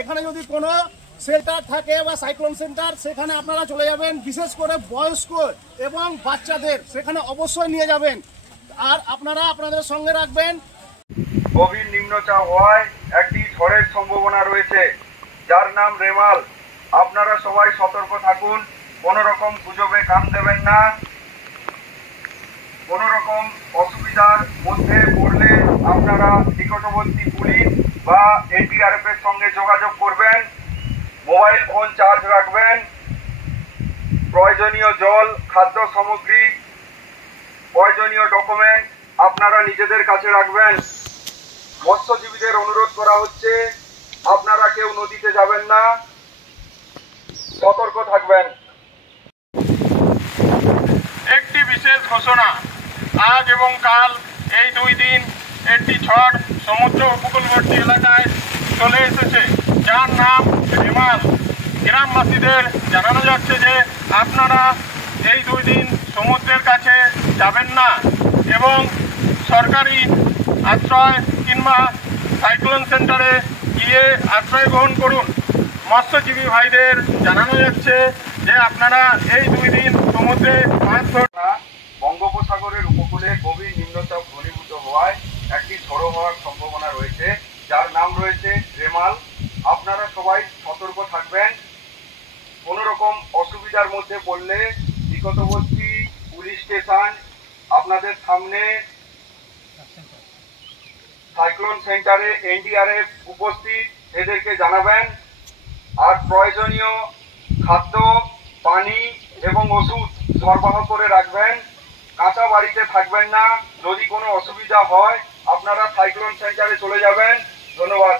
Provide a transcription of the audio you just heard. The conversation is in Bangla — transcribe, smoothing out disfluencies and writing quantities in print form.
এখানে যদি কোনো শেল্টার থাকে বা সাইক্লোন সেন্টার সেখানে আপনারা চলে যাবেন, বিশেষ করে বয়স্ক এবং বাচ্চাদের সেখানে অবশ্যই নিয়ে যাবেন। আর আপনারা আপনাদের সঙ্গে রাখবেন। গভীর নিম্নচাপ হওয়ায় একটি ঝড়ের সম্ভাবনা রয়েছে, যার নাম রেমাল। আপনারা সবাই সতর্ক থাকুন, কোনো রকম গুজবে কান দেবেন না। কোনো রকম অসুবিধার মধ্যে পড়লে আপনারা নিকটবর্তী পুলিশ বা এনডিআরএফ এর সঙ্গে যোগাযোগ করবেন। মোবাইল ফোন চার্জ রাখবেন। প্রয়োজনীয় জল, খাদ্য সামগ্রী, প্রয়োজনীয় ডকুমেন্ট আপনারা নিজেদের কাছে রাখবেন। মৎস্যজীবীদের অনুরোধ করা হচ্ছে, আপনারা কেউ নদীতে যাবেন না, সতর্ক থাকবেন। একটি বিশেষ ঘোষণা, আজ এবং কাল এই 2 দিন একটি ঝড় সমুদ্র উপকূলবর্তী এলাকায় চলে এসেছে, যার নাম রেমাল। গ্রামবাসীদের জানানো যাচ্ছে যে আপনারা এই 2 দিন সমুদ্রের কাছে যাবেন না এবং সরকারি আশ্রয় কিংবা সাইক্লোন সেন্টারে গিয়ে আশ্রয় গ্রহণ করুন। মৎস্যজীবী ভাইদের জানানো যাচ্ছে যে আপনারা এই 2 দিন সমুদ্রে মাছ ধরা। বঙ্গোপসাগরের উপকূলে গভীর নিম্নচাপ ঘনীভূত হওয়ায় একটি ঝড়ো হওয়ার সম্ভাবনা রয়েছে, যার নাম রয়েছে রেমাল। আপনারা সবাই সতর্ক থাকবেন। কোনো রকম অসুবিধার মধ্যে পড়লে নিকটবর্তী পুলিশ স্টেশন, আপনাদের সামনে সাইক্লোন সেন্টারে এনডিআরএফ উপস্থিত, এদেরকে জানাবেন। আর প্রয়োজনীয় খাদ্য, পানি এবং ওষুধ সরবরাহ করে রাখবেন। কাঁচা বাড়িতে থাকবেন না। যদি কোনো অসুবিধা হয় আপনারা সাইক্লোন সেন্টারে চলে যাবেন। ধন্যবাদ।